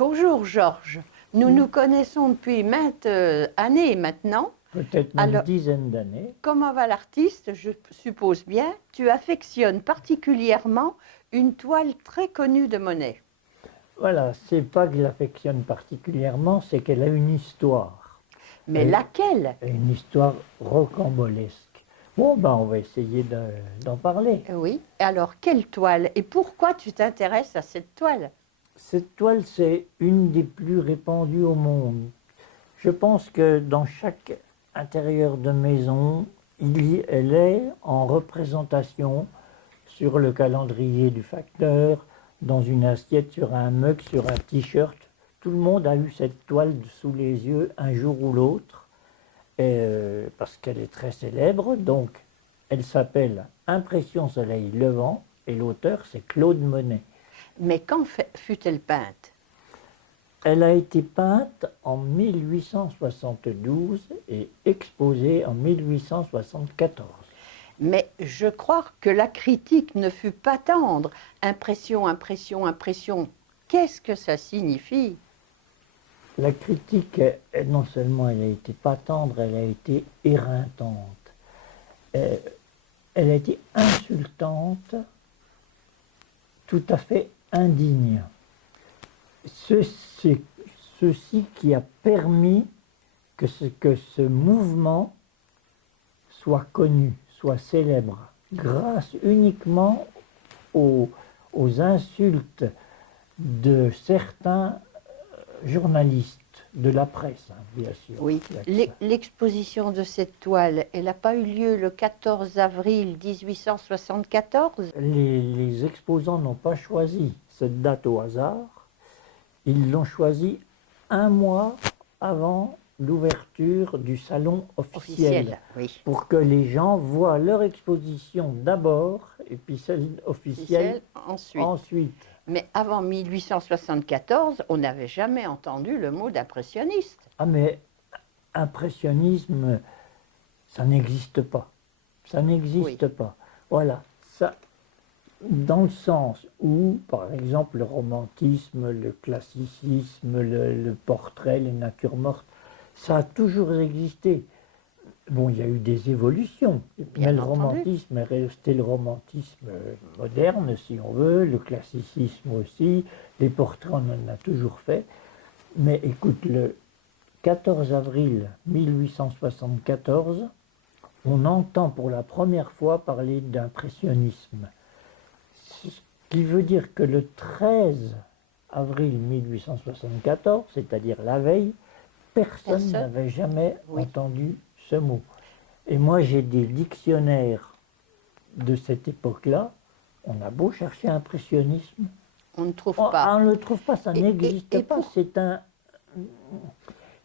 Bonjour Georges, nous Oui, nous connaissons depuis maintes années maintenant. peut-être même une Alors, dizaine d'années. comment va l'artiste? Je suppose bien. Tu affectionnes particulièrement une toile très connue de Monet. Voilà, c'est pas que je l'affectionne particulièrement, c'est qu'elle a une histoire. Mais Et laquelle? une histoire rocambolesque. Bon, ben, on va essayer d'en parler. Oui. Alors, quelle toile? Et pourquoi tu t'intéresses à cette toile? Cette toile, c'est une des plus répandues au monde. Je pense que dans chaque intérieur de maison, elle est en représentation sur le calendrier du facteur, dans une assiette, sur un mug, sur un t-shirt. Tout le monde a eu cette toile sous les yeux un jour ou l'autre, parce qu'elle est très célèbre. Donc, elle s'appelle Impression soleil levant, et l'auteur, c'est Claude Monet. Mais quand fut-elle peinte? Elle a été peinte en 1872 et exposée en 1874. Mais je crois que la critique ne fut pas tendre. Impression, impression, impression. Qu'est-ce que ça signifie? La critique, non seulement elle a été pas tendre, elle a été éreintante. Euh, Elle a été insultante, tout à fait indigne. C'est ceci qui a permis que ce mouvement soit connu, soit célèbre, grâce uniquement aux, aux insultes de certains journalistes de la presse, hein, bien sûr. Oui, l'exposition de cette toile, elle n'a pas eu lieu le 14 avril 1874? Les exposants n'ont pas choisi cette date au hasard, ils l'ont choisi un mois avant l'ouverture du salon officiel, Officielle, oui. pour que les gens voient leur exposition d'abord et puis celle officielle Officielle ensuite. ensuite. Mais avant 1874, on n'avait jamais entendu le mot d'impressionniste. Ah mais impressionnisme, ça n'existe pas. Ça Oui, n'existe pas. Voilà, ça, dans le sens où, par exemple, le romantisme, le classicisme, le portrait, les natures mortes, ça a toujours existé. Bon, il y a eu des évolutions, mais bien le entendu. romantisme est resté le romantisme moderne, si on veut, le classicisme aussi, les portraits, on en a toujours fait. Mais écoute, le 14 avril 1874, on entend pour la première fois parler d'impressionnisme. Ce qui veut dire que le 13 avril 1874, c'est-à-dire la veille, personne Personne? n'avait jamais Oui. entendu ce mot. Et moi, j'ai des dictionnaires de cette époque-là. On a beau chercher impressionnisme, On ne trouve on pas. ne le trouve pas, ça Et, et, n'existe et pas. pour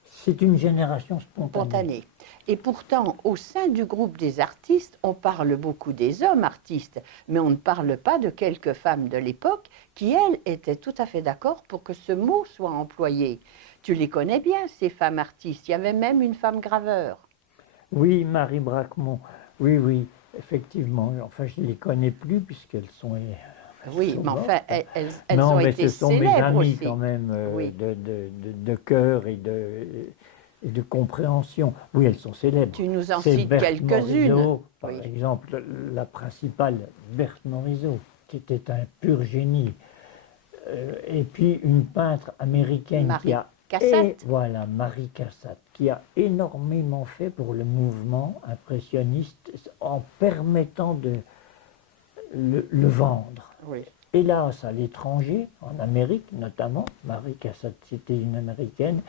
C'est une génération spontanée. spontané. Et pourtant, au sein du groupe des artistes, on parle beaucoup des hommes artistes, mais on ne parle pas de quelques femmes de l'époque qui, elles, étaient tout à fait d'accord pour que ce mot soit employé. Tu les connais bien, ces femmes artistes. Il y avait même une femme graveur. Oui, Marie Bracmont, oui, oui, effectivement. Enfin, je ne les connais plus puisqu'elles sont, elles Oui, sont mais enfin, mortes. elles Non, ont mais été ce sont mes célèbres amis quand aussi. même, Oui, de cœur et de compréhension. Oui, elles sont célèbres. tu nous en C'est cites Berthe quelques-unes. Morisot, par Oui, exemple, la principale, Berthe Morisot, qui était un pur génie. Et puis une peintre américaine qui Marie a, et Cassatt. voilà, Marie Cassatt, qui a énormément fait pour le mouvement impressionniste en permettant de le vendre. Oui, Hélas, à l'étranger, en Amérique notamment, Marie Cassatt, c'était une américaine,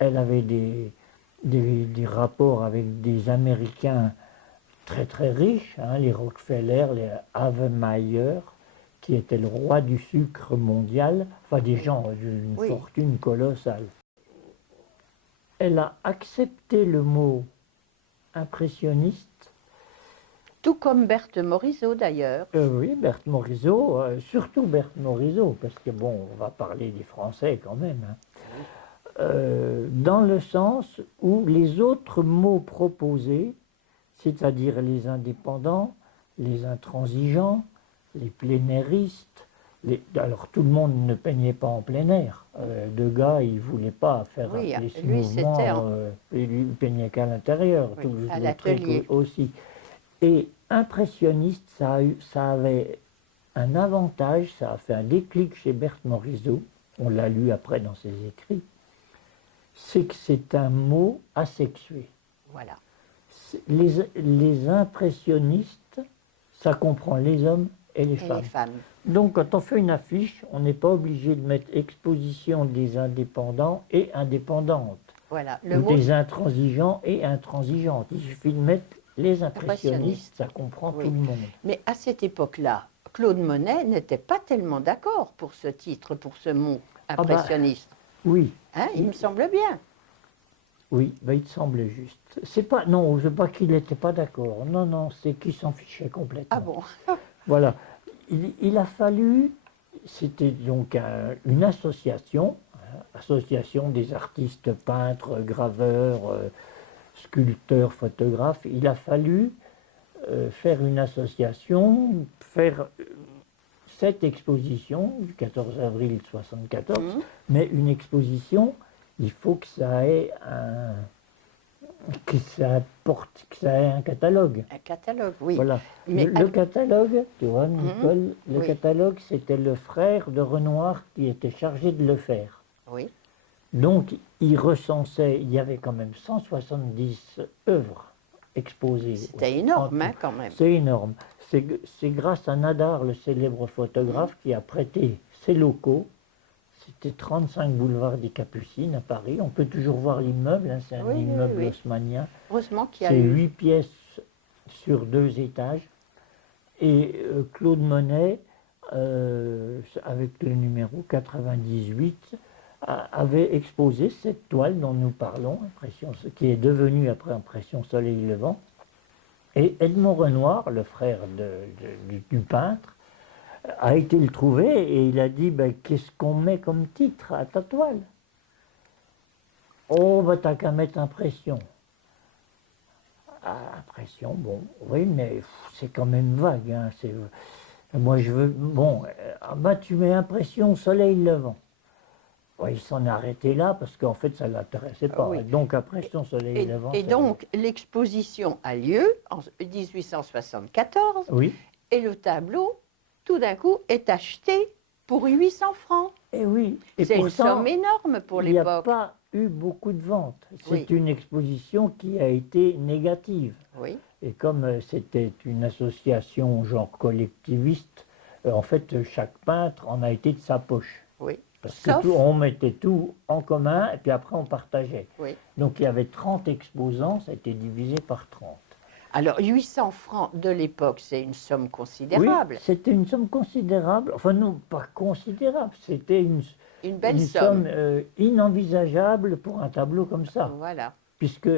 elle avait des rapports avec des Américains très très riches, hein, les Rockefeller, les Havemeyer, qui était le roi du sucre mondial, enfin des oui, gens d'une oui. fortune colossale. Elle a accepté le mot impressionniste. Tout comme Berthe Morisot d'ailleurs. Oui, Berthe Morisot, surtout Berthe Morisot, parce que bon, on va parler des Français quand même, hein. Oui. Dans le sens où les autres mots proposés, c'est-à-dire les indépendants, les intransigeants, les plénéristes, Alors tout le monde ne peignait pas en plein air. Degas, il ne voulait pas faire Oui, ces lui, c'était mouvements, et lui, il peignait qu'à l'intérieur, oui, Toulouse à Lautrec l'atelier. aussi. Et impressionniste, ça avait un avantage, ça a fait un déclic chez Berthe Morisot, on l'a lu après dans ses écrits, c'est que c'est un mot asexué. Voilà. Les impressionnistes, ça comprend les hommes et les Et les femmes. femmes. Donc quand on fait une affiche, on n'est pas obligé de mettre exposition des indépendants et indépendantes, Voilà. Le ou mot des intransigeants et intransigeantes. Il suffit de mettre les impressionnistes, impressionniste. ça comprend Oui. tout le monde. Mais à cette époque-là, Claude Monet n'était pas tellement d'accord pour ce titre, pour ce mot Ah bah impressionniste. oui, Hein, il me semble bien. oui, bah, il te semblait juste. C'est pas, non, je ne veux pas qu'il n'était pas d'accord. Non, non, c'est qu'il s'en fichait complètement. Ah bon? Voilà. Il a fallu, c'était donc une association, association des artistes peintres, graveurs, sculpteurs, photographes. Il a fallu faire une association, faire cette exposition du 14 avril 1974, mais une exposition, il faut que ça ait que ça ait un catalogue. Un catalogue, oui. Voilà. Mais Le catalogue, tu vois, Mhm. Nicole, le Oui. catalogue, c'était le frère de Renoir qui était chargé de le faire. Oui, Donc, il recensait, il y avait quand même 170 œuvres exposées. c'était en énorme, tout. hein, quand même. C'est énorme. C'est grâce à Nadar, le célèbre photographe, qui a prêté ses locaux. C'était 35 boulevard des Capucines à Paris. On peut toujours voir l'immeuble, hein, c'est un Oui, oui, immeuble oui. haussmannien. Heureusement qu'il y a C'est eu. 8 pièces sur 2 étages. Et Claude Monet, avec le numéro 98, avait exposé cette toile dont nous parlons, qui est devenue après Impression Soleil Levant. Et Edmond Renoir, le frère du peintre, a été le trouver et il a dit ben, qu'est-ce qu'on met comme titre à ta toile? Oh, ben t'as qu'à mettre impression. Ah, impression, bon, oui, mais c'est quand même vague. Hein, moi, je veux. Bon, bah, tu mets impression soleil levant. Ouais, il s'en est arrêté là parce qu'en fait, ça ne l'intéressait pas. Oui. Donc, impression soleil levant. Et donc, l'exposition a lieu en 1874 Oui, et le tableau, tout d'un coup, est acheté pour 800 francs. et oui. Et C'est une pourtant, somme énorme pour il n'y a l'époque. pas eu beaucoup de ventes. C'est Oui. une exposition qui a été négative. Oui, Et comme c'était une association genre collectiviste, en fait, chaque peintre en a été de sa poche. oui. Parce que Sauf, on mettait tout en commun et puis après on partageait. oui. Donc il y avait 30 exposants, ça a été divisé par 30. Alors, 800 francs de l'époque, c'est une somme Oui, considérable. c'était une somme considérable. Enfin non, pas considérable, c'était Une belle une somme. somme inenvisageable pour un tableau comme ça. Voilà. Puisque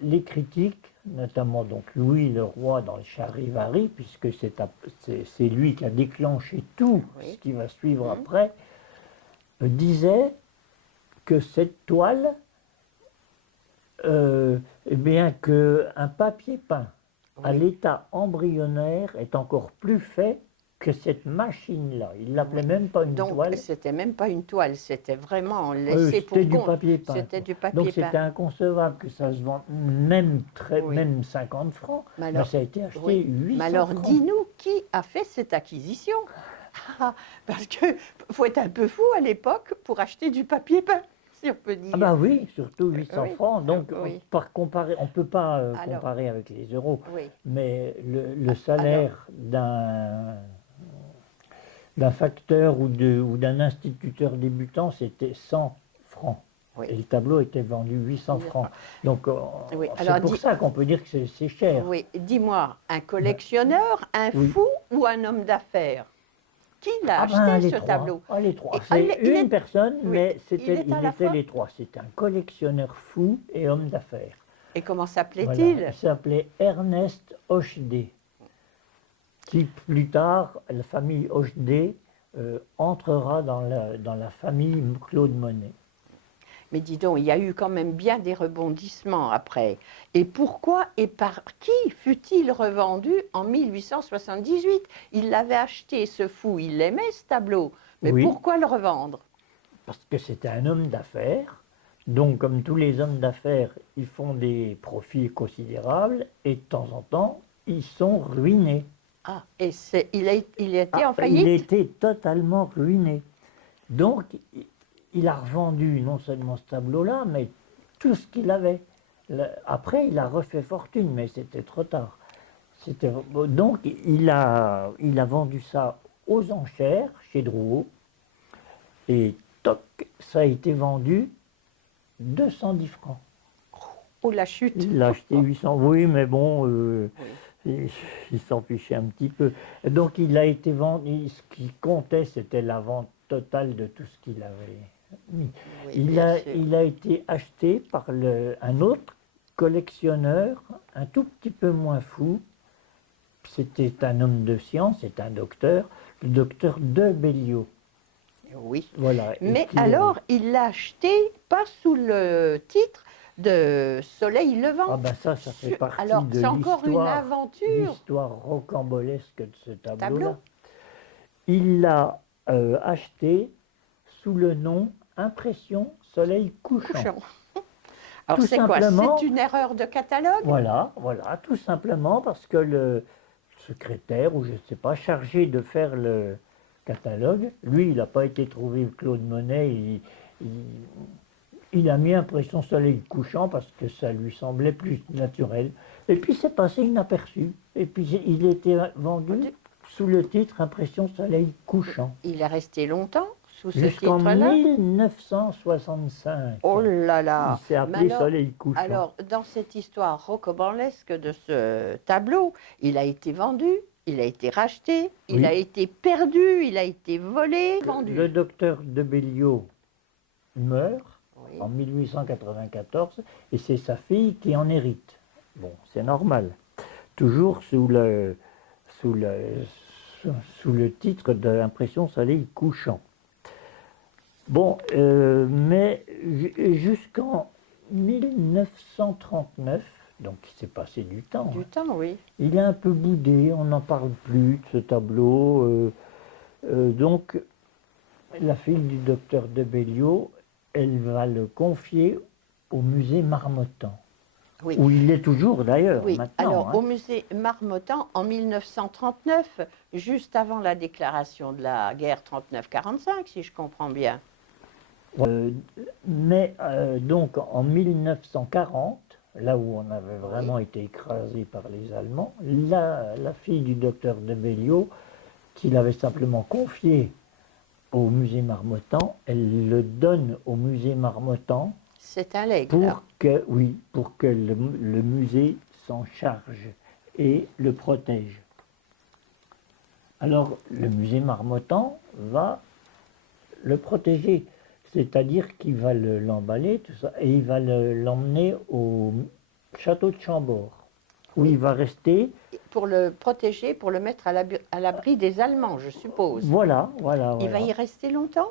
les critiques, notamment donc Louis Leroy dans le Charivari, puisque c'est lui qui a déclenché tout Oui. ce qui va suivre après, disait que cette toile, eh bien qu'un papier peint à Oui. l'état embryonnaire est encore plus fait que cette machine-là. Il l'appelait même pas une Donc, toile. c'était même pas une toile, c'était vraiment Oui, laissé pour c'était du compte. papier peint. C'était quoi. du papier Donc c'était peint. inconcevable que ça se vende même, Oui. même 50 francs, Mais mais alors, ça a été acheté oui. 800 Mais alors, francs. dis-nous qui a fait cette acquisition? Ah, parce que faut être un peu fou à l'époque pour acheter du papier peint, si on peut dire. Ah bah oui, surtout 800 oui. francs. Donc Oui. par comparer, on ne peut pas Alors, comparer avec les euros, oui. mais le salaire d'un facteur ou d'un instituteur débutant, c'était 100 francs. Oui. Et le tableau était vendu 800 francs. Donc Oui. c'est Alors, pour ça qu'on peut dire que c'est cher. Oui, dis-moi, un collectionneur, un Oui. fou ou un homme d'affaires? Qui l'a Ah ben acheté les ce trois. tableau? Ah, les trois. Et- C'est il une est- personne, oui, mais il est à il la était fois- les trois. C'était un collectionneur fou et homme d'affaires. Et comment Voilà. s'appelait-il? Il s'appelait Ernest Hochdé, qui plus tard, la famille Hochdé, entrera dans la famille Claude Monet. Mais dis donc, il y a eu quand même bien des rebondissements après. Et pourquoi et par qui fut-il revendu en 1878? Il l'avait acheté, ce fou, il aimait ce tableau. Mais Oui, pourquoi le revendre? parce que c'était un homme d'affaires. Donc, comme tous les hommes d'affaires, ils font des profits considérables et de temps en temps, ils sont ruinés. Ah, et il était Ah, en il faillite? était totalement ruiné. Donc, il a revendu non seulement ce tableau-là, mais tout ce qu'il avait. Après, il a refait fortune, mais c'était trop tard. Donc, il a vendu ça aux enchères chez Drouot, et toc, ça a été vendu 210 francs. Ou la chute? Il l'a acheté 800. Oui, mais bon, Oui, il, il s'en fichait un petit peu. Donc, il a été vendu. Ce qui comptait, c'était la vente totale de tout ce qu'il avait mis. oui, Il bien a, sûr. il a été acheté par un autre collectionneur, un tout petit peu moins fou. C'était un homme de science, c'est un docteur, le docteur de Belliot. Oui. Voilà. Et Mais qui avait. alors, il l'a acheté pas sous le titre de Soleil levant. Ah ben ça fait partie Alors, de c'est encore une aventure, l'histoire rocambolesque de ce tableau. tableau-là. Il l'a acheté sous le nom Impression Soleil Couchant. Couchant. Alors, Tout c'est quoi? C'est simplement, une erreur de catalogue? voilà, tout simplement parce que le secrétaire, ou je ne sais pas, chargé de faire le catalogue, lui, il n'a pas été trouvé Claude Monet, il- il a mis Impression Soleil Couchant parce que ça lui semblait plus naturel. Et puis c'est passé inaperçu. Et puis il était vendu sous le titre Impression Soleil Couchant. Il est resté longtemps sous ce Jusqu'en titre-là? 1965, Oh là il là! s'est Mais appelé Soleil Couchant. alors, dans cette histoire rocambolesque de ce tableau, il a été vendu, il a été racheté, il a Oui, été perdu, il a été volé, vendu. le docteur de Belliot meurt Oui. en 1894 et c'est sa fille qui en hérite. Bon, c'est normal. Toujours sous le, sous le titre de l'impression Soleil couchant. Bon, mais jusqu'en 1939, donc il s'est passé du temps, Du hein, temps, oui. il est un peu boudé, on n'en parle plus de ce tableau. Donc, la fille du docteur de Belliot, elle va le confier au musée Marmottan, Oui. où il est toujours d'ailleurs Oui, maintenant. alors Hein. au musée Marmottan, en 1939, juste avant la déclaration de la guerre 39-45, si je comprends bien. Mais donc en 1940, là où on avait Oui. vraiment été écrasé par les Allemands, la fille du docteur de Belliot, qu'il avait simplement confié au musée Marmottan, elle le donne au musée Marmottan C'est un legs, là. pour que le musée s'en charge et le protège. Alors le musée Marmottan va le protéger, c'est-à-dire qu'il va l'emballer, tout ça, et il va l'emmener au château de Chambord, où Oui. il va rester. Pour le protéger, pour le mettre à l'abri des Allemands, je suppose. Voilà. Il va y rester longtemps?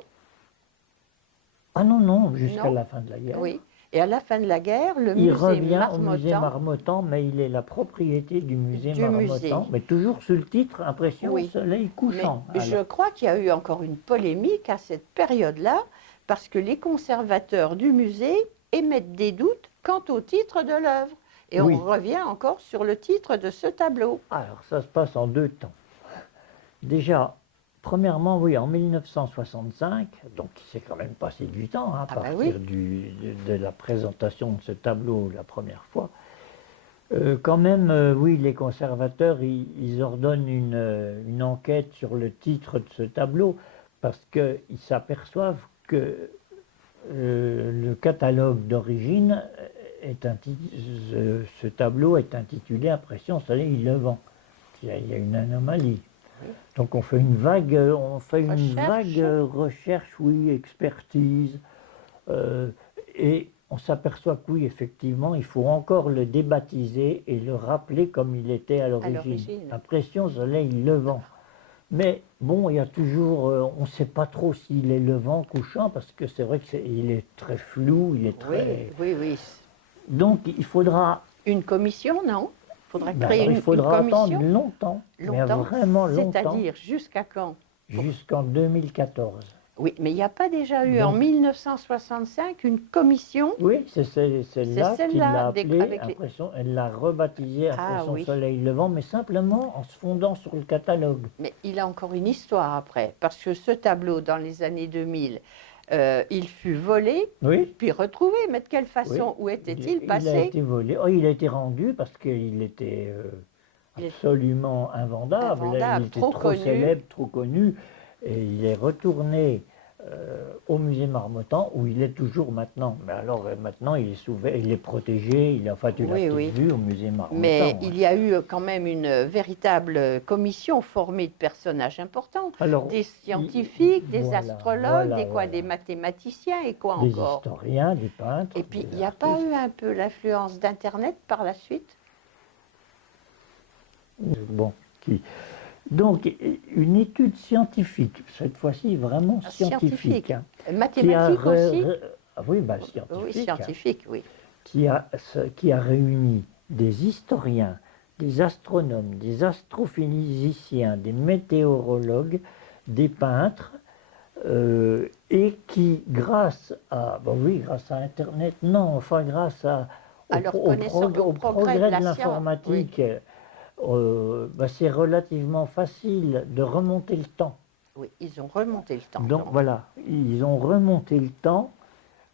Ah non, non, jusqu'à Non? la fin de la guerre. Oui. Et à la fin de la guerre, le Il musée revient au musée Marmottan, Marmottan, mais il est la propriété du musée du musée. Marmottan, mais toujours sous le titre Impression Oui. Soleil Mais couchant. je Alors, crois qu'il y a eu encore une polémique à cette période-là, parce que les conservateurs du musée émettent des doutes quant au titre de l'œuvre. Et Oui. on revient encore sur le titre de ce tableau. alors, ça se passe en deux temps. Déjà, premièrement, oui, en 1965, donc il s'est quand même passé du temps, hein, à Ah ben partir oui. de la présentation de ce tableau la première fois. Quand même, oui, les conservateurs, ils ordonnent une enquête sur le titre de ce tableau, parce qu'ils s'aperçoivent que le catalogue d'origine ce tableau est intitulé Impression Soleil Levant. Il y a une anomalie. Oui. Donc on fait une vague recherche, oui, expertise, et on s'aperçoit que oui, effectivement, il faut encore le débaptiser et le rappeler comme il était à l'origine. l'origine. Impression Soleil Levant. Mais bon, il y a toujours, on ne sait pas trop s'il est levant, couchant, parce que c'est vrai qu'il est très flou, il est Oui, très... oui, oui. Donc il faudra, Une commission, non? Il faudra ben créer alors, il une faudra attendre commission longtemps, mais longtemps, vraiment longtemps, c'est-à-dire jusqu'à quand? jusqu'en 2014. Oui, mais il n'y a pas déjà eu en Donc 1965 une commission? oui, c'est C'est celle-là qui celle-là, l'a appelée, avec les... elle l'a rebaptisée Ah Impression oui, Soleil Levant, mais simplement en se fondant sur le catalogue. mais il a encore une histoire après, parce que ce tableau, dans les années 2000, il fut volé, Oui, puis retrouvé. Mais de quelle oui, façon? Où était-il il a passé? été volé. Oh, il a été rendu parce qu'il était Il est absolument invendable. Il invendable, était trop trop connu. célèbre, trop connu. Et il est retourné au musée Marmottan, où il est toujours maintenant. Mais alors maintenant, il est il est protégé. Enfin, tu l'as Oui, peut-être oui. vu au musée Mais Marmottan. Hein. il y a eu quand même une véritable commission formée de personnages importants, Alors, des scientifiques, des voilà, astrologues, voilà, des voilà. mathématiciens et quoi Des encore. historiens, des peintres, Et puis, il des n'y a pas artistes. eu un peu l'influence d'Internet par la suite? Bon, qui, donc, une étude scientifique, cette fois-ci vraiment scientifique, Scientifique. hein, qui a, Mathématiques aussi? ah oui, bah, Oui, scientifique, hein, scientifique, oui. qui a réuni des historiens, des astronomes, des astrophysiciens, des météorologues, des peintres, et qui, grâce à, bah oui, grâce à Internet, non, enfin grâce À leur connaissance, au au progrès de progrès de la science, oui. l'informatique, bah, c'est relativement facile de remonter le temps. Oui, ils ont remonté le temps, Donc donc. voilà, ils ont remonté le temps,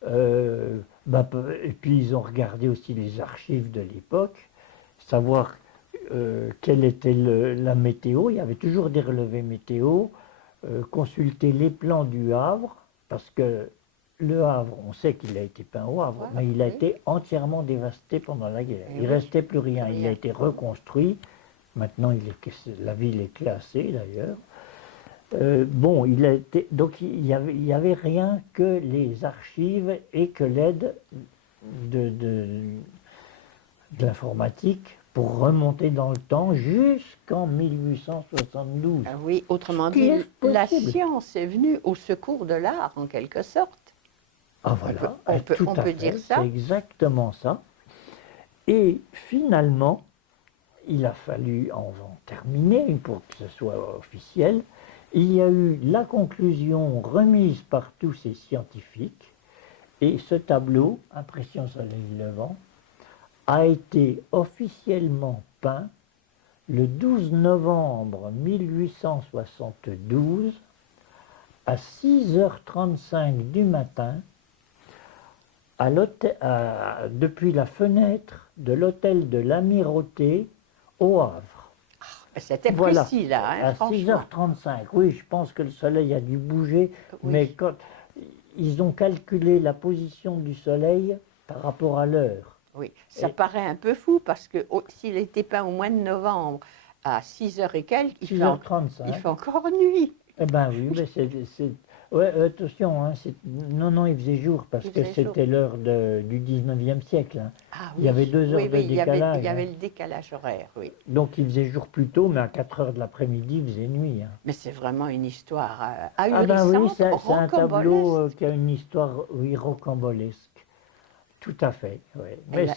et puis ils ont regardé aussi les archives de l'époque, savoir quelle était la météo. Il y avait toujours des relevés météo, consulter les plans du Havre, parce que le Havre, on sait qu'il a été peint au Havre, Voilà, mais il a oui. été entièrement dévasté pendant la guerre. Et Il oui, restait plus plus rien. Il a rien. été reconstruit. Maintenant, la ville est classée d'ailleurs. Bon, donc il y avait rien que les archives et que l'aide de, de, de l'informatique pour remonter dans le temps jusqu'en 1872. Ah oui, Ce autrement qui dit, est la possible. science est venue au secours de l'art, en quelque sorte. Ah voilà, tout On à peut dire fait, c'est ça. exactement ça. Et finalement, il a fallu en terminer pour que ce soit officiel. Il y a eu la conclusion remise par tous ces scientifiques et ce tableau, Impression Soleil Levant, a été officiellement peint le 12 novembre 1872 à 6h35 du matin depuis la fenêtre de l'hôtel de l'Amirauté au Havre. C'était Voilà, précis, là, hein, à franchement. 6h35. Oui, je pense que le soleil a dû bouger, mais Oui. quand ils ont calculé la position du soleil par rapport à l'heure. Oui, ça Et paraît un peu fou parce que s'il était peint au mois de novembre à 6 heures et quelques, il 6h35. fait encore nuit. Eh ben oui, mais ouais, attention, hein, non, non, il faisait jour parce Il que faisait jour. c'était l'heure du 19e siècle. Hein. Ah Il y oui, avait 2 heures oui, de oui, il décalage. y Hein. avait le décalage horaire, oui. Donc il faisait jour plus tôt, mais à 4 heures de l'après-midi, il faisait nuit. Hein. Mais c'est vraiment une histoire Ah ben oui, ahurissante, c'est un tableau rocambolesque. qui a une histoire, oui, rocambolesque. Tout à fait, oui. Et Mais là,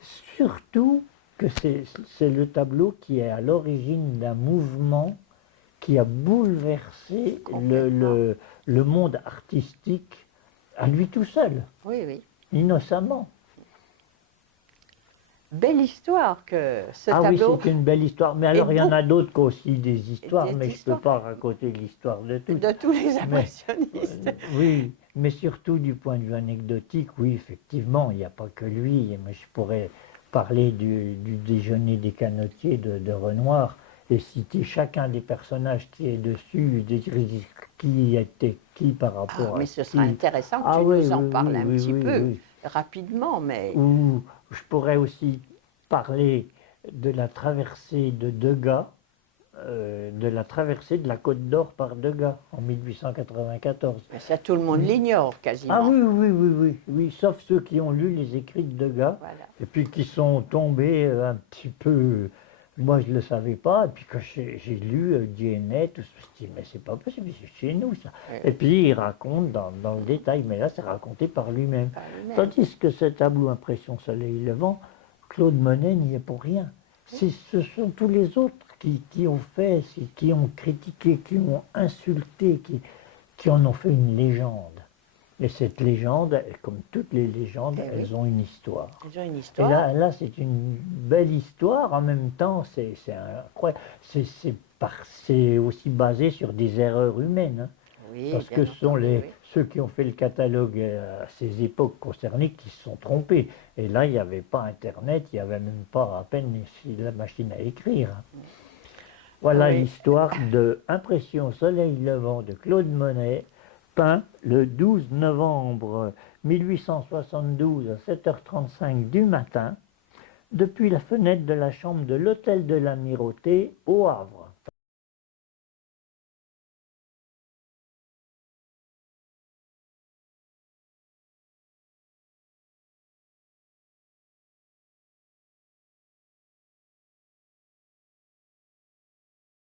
surtout que c'est le tableau qui est à l'origine d'un mouvement qui a bouleversé complètement. le monde artistique à lui tout seul, Oui, oui. innocemment. Belle histoire que ce Ah oui, tableau c'est une belle histoire. Mais est alors, il y en beau. a d'autres qui ont aussi des histoires, Des mais je ne peux histoires pas raconter l'histoire de toutes. de tous les Mais impressionnistes. oui, mais surtout du point de vue anecdotique, oui, effectivement, il n'y a pas que lui. Mais je pourrais parler du déjeuner des canotiers de Renoir et citer chacun des personnages qui est dessus, qui était qui par Ah, rapport à mais ce sera qui. intéressant que Ah tu oui, nous en oui, parles oui, un oui, petit oui, peu, oui. rapidement, mais Ou je pourrais aussi parler de la traversée de Degas, de la traversée de la Côte d'Or par Degas en 1894. ça tout le monde l'ignore Ah quasiment. oui, oui, oui, oui, oui, sauf ceux qui ont lu les écrits de Degas Voilà. et puis qui sont tombés un petit peu Moi, je ne le savais pas. Et puis, quand j'ai lu DNA, tout ça, je me dis, mais c'est pas possible, c'est chez nous, ça. Oui. Et puis, il raconte dans le détail, mais là, c'est raconté par lui-même. Par lui-même. Tandis que ce tableau Impression Soleil Levant, Claude Monet n'y est pour rien. Ce sont tous les autres qui ont fait, qui ont critiqué, qui ont insulté, qui en ont fait une légende. Et cette légende, comme toutes les légendes, Eh oui. elles ont une histoire. Ils ont une Et histoire. là c'est une belle histoire. En même temps, c'est incroyable. C'est aussi basé sur des erreurs humaines. Hein. Oui, Parce bien que ce sont entendu, oui. ceux qui ont fait le catalogue à ces époques concernées qui se sont trompés. Et là, il n'y avait pas Internet, il n'y avait même pas à peine la machine à écrire. Voilà Oui. l'histoire de Impression Soleil Levant de Claude Monet, peint le 12 novembre 1872 à 7h35 du matin, depuis la fenêtre de la chambre de l'hôtel de l'Amirauté au Havre.